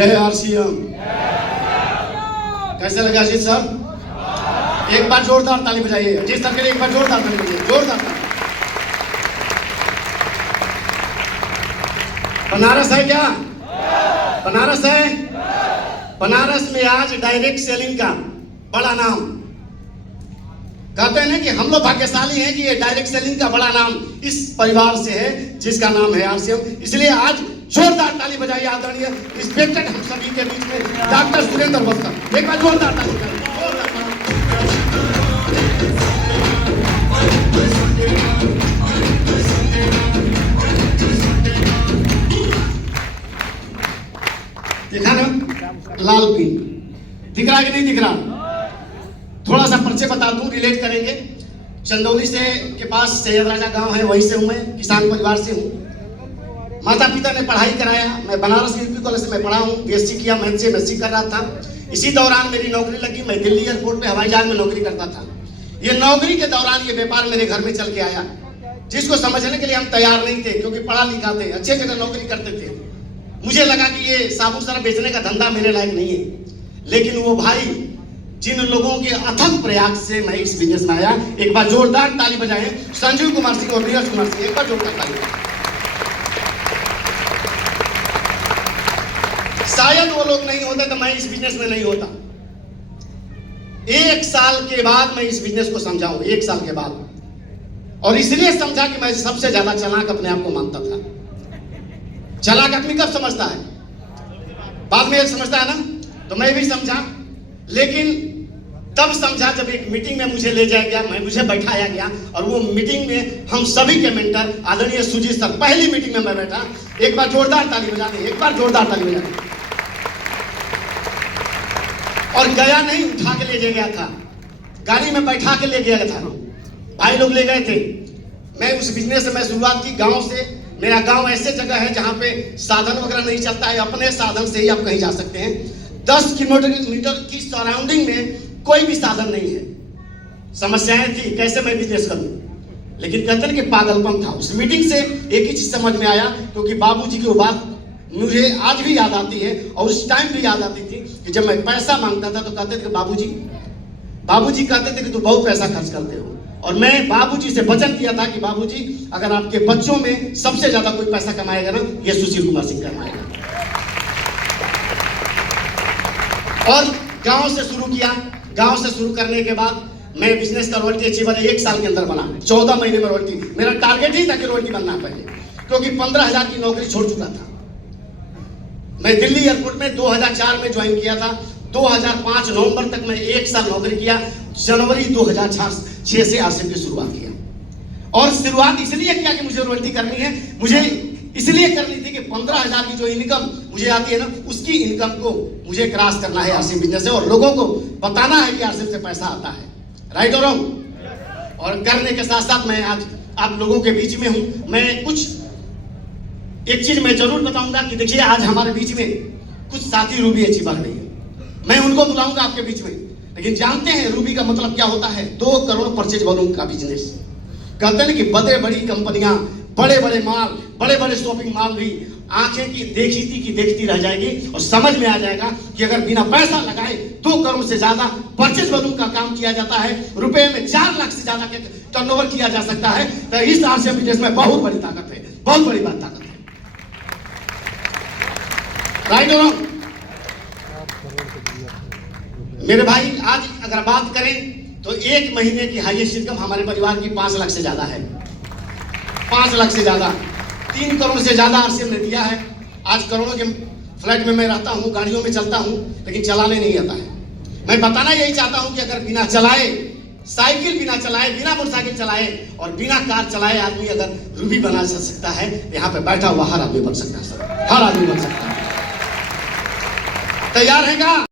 जय आरसीएम। कैसे लगा अजीत साहब? एक बार जोरदार ताली बजाइए अजीत सर के लिए, एक बार जोरदार ताली बजाइए, जोरदार ताली। बनारस है क्या? बनारस है। बनारस में आज डायरेक्ट सेलिंग का बड़ा नाम, कहते हैं ना कि हम लोग भाग्यशाली हैं कि ये डायरेक्ट सेलिंग का बड़ा नाम इस परिवार से है जिसका नाम है आरसीएम। इसलिए आज जोरदार ताली बजाइए आदरणीय रिस्पेक्टेड हम सभी के बीच में डॉक्टर सुरेंद्र बस्तर। एक बार जोरदार ताली बजाइए। देखा ना लाल पिन दिख रहा कि नहीं दिख रहा? थोड़ा सा परिचय बता दूं, रिलेट करेंगे। चंदौली से के पास सैयद राजा गांव है, वहीं से हूं मैं, किसान परिवार से हूं। माता पिता ने पढ़ाई कराया, मैं बनारस के यूपी कॉलेज में पढ़ा हूं, बीएससी किया, मैं एमएससी कर रहा था। इसी दौरान मेरी नौकरी लगी, मैं दिल्ली एयरपोर्ट पे हवाई जहाज में नौकरी करता था। ये नौकरी के दौरान ये व्यापार मेरे घर में चल के आया, जिसको समझने के लिए हम तैयार नहीं थे, क्योंकि पढ़ा लिखा थे, अच्छे जगह नौकरी करते थे। मुझे लगा कि ये साबुन सरफ बेचने का धंधा मेरे लायक नहीं है, लेकिन वो भाई जिन लोगों के अथक प्रयास से मैं इस बिजनेस में आया, एक बार जोरदार ताली बजाएं संजीव कुमार सिंह और नीरज कुमार सिंह, एक बार जोरदार ताली। शायद वो लोग नहीं होते तो मैं इस बिजनेस में नहीं होता। एक साल के बाद मैं इस बिजनेस को समझा हूं, एक साल के बाद, और इसलिए समझा कि मैं सबसे ज्यादा चालाक अपने आप को मानता था। चालाक आदमी कब समझता है? बाद में समझता है ना। तो मैं भी समझा, लेकिन तब समझा जब एक मीटिंग में मुझे ले जाया गया, मुझे बैठाया गया, और वो मीटिंग में हम सभी के मेंटर आदरणीय सुजीत सर, पहली मीटिंग में मैं बैठा। एक बार जोरदार ताली बजा दें, एक बार जोरदार ताली बजा दें। और गया नहीं, उठा के ले गया था, गाड़ी में बैठा के ले गया था, भाई लोग ले गए थे। मैं उस बिजनेस से मैं शुरुआत की गांव से। मेरा गांव ऐसे जगह है जहां पे साधन वगैरह नहीं चलता है, अपने साधन से ही आप कहीं जा सकते हैं। 10 किलोमीटर की सराउंडिंग में कोई भी साधन नहीं है। समस्याएं थी, कैसे मैं बिजनेस करूं, लेकिन कहते हैं कि पागलपन था। उस मीटिंग से एक ही चीज समझ में आया, क्योंकि बाबूजी की वो बात मुझे आज भी याद आती है, और उस टाइम भी याद आती थी कि जब मैं पैसा मांगता था तो कहते थे बाबूजी कहते थे कि तू बहुत पैसा खर्च करते हो। और मैं बाबूजी से वचन किया था कि बाबूजी, अगर आपके बच्चों में सबसे ज्यादा कोई पैसा कमाएगा ना, ये सुशील कुमार सिंह कमाएगा। और गांव से शुरू किया। गांव से शुरू करने के बाद मैं बिजनेस का रॉयल्टी अचीवर 1 साल के अंदर बना, 14 महीने में रॉयल्टी। मेरा टारगेट ही था कि रॉयल्टी बनना पहले, क्योंकि 15,000 की नौकरी छोड़ चुका था। मैं दिल्ली एयरपोर्ट में 2004 में ज्वाइन किया था। 2005 नवंबर तक मैं 1 साल नौकरी किया। जनवरी 2006 से आरसीएम की शुरुआत किया, और शुरुआत इसलिए किया कि मुझे रॉयल्टी करनी है। मुझे इसलिए करनी थी कि 15,000 की जो इनकम मुझे आती है ना, उसकी इनकम को मुझे क्रॉस करना है आरसीएम बिजनेस से, और लोगों को बताना है कि आरसीएम से पैसा आता है। राइट और रॉन्ग? और करने के साथ साथ मैं आज आप लोगों के बीच में हूं। मैं एक चीज मैं जरूर बताऊंगा कि देखिए, आज हमारे बीच में कुछ साथी रूबी अच्छी बढ़ रही है, मैं उनको बुलाऊंगा आपके बीच में। लेकिन जानते हैं रूबी का मतलब क्या होता है? 2 करोड़ परचेज वॉल्यूम का बिजनेस। कहते हैं कि बड़े बड़ी कंपनियां, बड़े बड़े माल, बड़े बड़े शॉपिंग मॉल भी आंखें की देखती रह जाएगी, और समझ में आ जाएगा कि अगर बिना पैसा लगाए 2 करोड़ से ज्यादा परचेज वॉल्यूम का काम किया जाता है, रुपए में 4 लाख से ज्यादा के टर्नओवर किया जा सकता है, तो इस आरसीएम बिजनेस में बहुत बड़ी ताकत है, बहुत बड़ी ताकत है। राइट और रॉन्ग? मेरे भाई, आज अगर बात करें तो 1 महीने की हाईएस्ट इनकम हमारे परिवार की 5 लाख से ज्यादा है। 5 लाख से ज्यादा, 3 करोड़ से ज्यादा आरसीएम ने दिया है। आज करोड़ों के फ्लैट में मैं रहता हूं, गाड़ियों में चलता हूं, लेकिन चलाने नहीं आता है। मैं बताना यही चाहता हूं कि अगर बिना चलाए, साइकिल बिना चलाए, बिना मोटरसाइकिल चलाए और बिना कार चलाए आदमी अगर रूबी बना सकता है, यहाँ पे बैठा हुआ हर आदमी बन सकता है, हर आदमी बन सकता है। तैयार है क्या?